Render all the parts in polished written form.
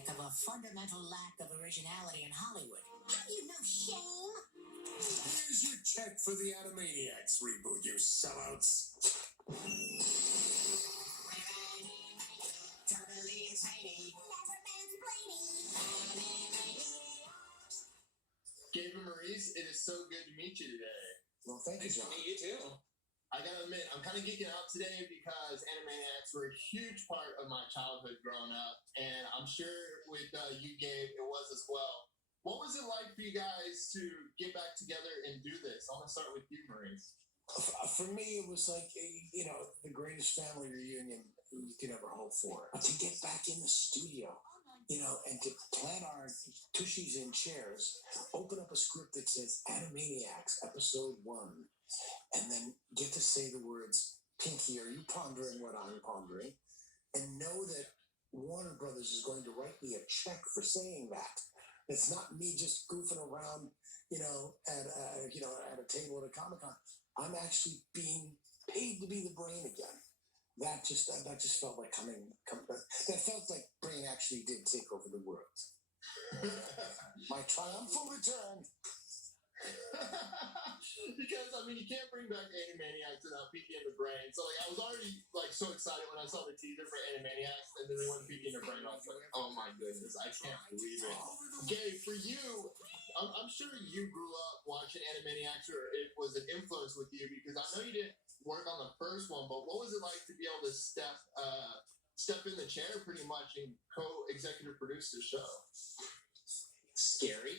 emblematic of a fundamental lack of originality in Hollywood. Have you no shame? Here's your check for the Animaniacs reboot, you sellouts. Totally insane. Never Gabe and Maurice, it is so good to meet you today. Well, thank you, John. Nice to meet you too. I gotta admit, I'm kind of geeking out today because Animaniacs were a huge part of my childhood growing up, and I'm sure with you, Gabe, it was as well. What was it like for you guys to get back together and do this? I want to start with you, Maurice. For me, it was like, the greatest family reunion you could ever hope for. To get back in the studio, and to plant our tushies in chairs, open up a script that says Animaniacs, Episode 1, and then get to say the words, Pinky, are you pondering what I'm pondering? And know that Warner Brothers is going to write me a check for saying that. It's not me just goofing around, at a table at a Comic-Con. I'm actually being paid to be the brain again. That just felt like that felt like brain actually did take over the world. My triumphal return. Because you can't bring back Animaniacs without Pinky and the Brain. So I was already so excited when I saw the teaser for Animaniacs, and then they went Pinky and the Brain. I was like, oh my goodness, I can't believe it. Gabe, for you, I'm sure you grew up watching Animaniacs, or it was an influence with you, because I know you didn't work on the first one, but what was it like to be able to step in the chair pretty much and co-executive produce the show? Scary.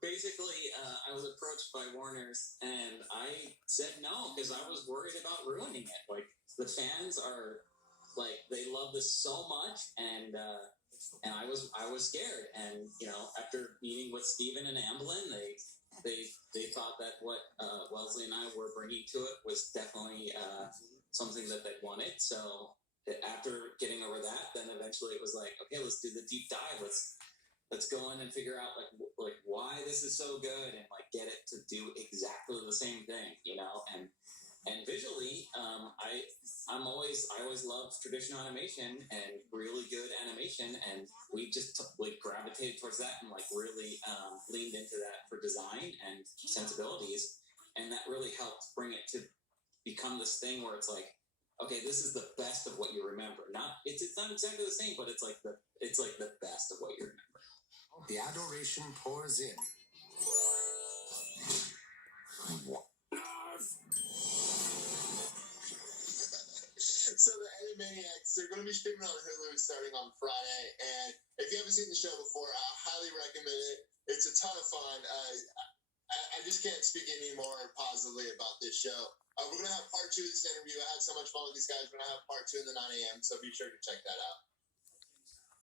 Basically, I was approached by Warner's, and I said no because I was worried about ruining it. The fans are they love this so much, and I was scared. And after meeting with Steven and Amblin, they thought that what Wellesley and I were bringing to it was definitely something that they wanted. So after getting over that, then eventually it was like, okay, let's do the deep dive. Let's go in and figure out why this is so good, and get it to do exactly the same thing, and visually, I always loved traditional animation and really good animation, and we just gravitated towards that and really leaned into that for design and sensibilities, and that really helped bring it to become this thing where it's okay, this is the best of what you remember. It's not exactly the same, but it's the best of what you remember. The adoration pours in. So the Animaniacs, they're going to be streaming on Hulu starting on Friday, and if you haven't seen the show before, I highly recommend it. It's a ton of fun. I just can't speak any more positively about this show. We're going to have part 2 of this interview. I had so much fun with these guys. We're going to have part 2 in the 9 a.m., so be sure to check that out.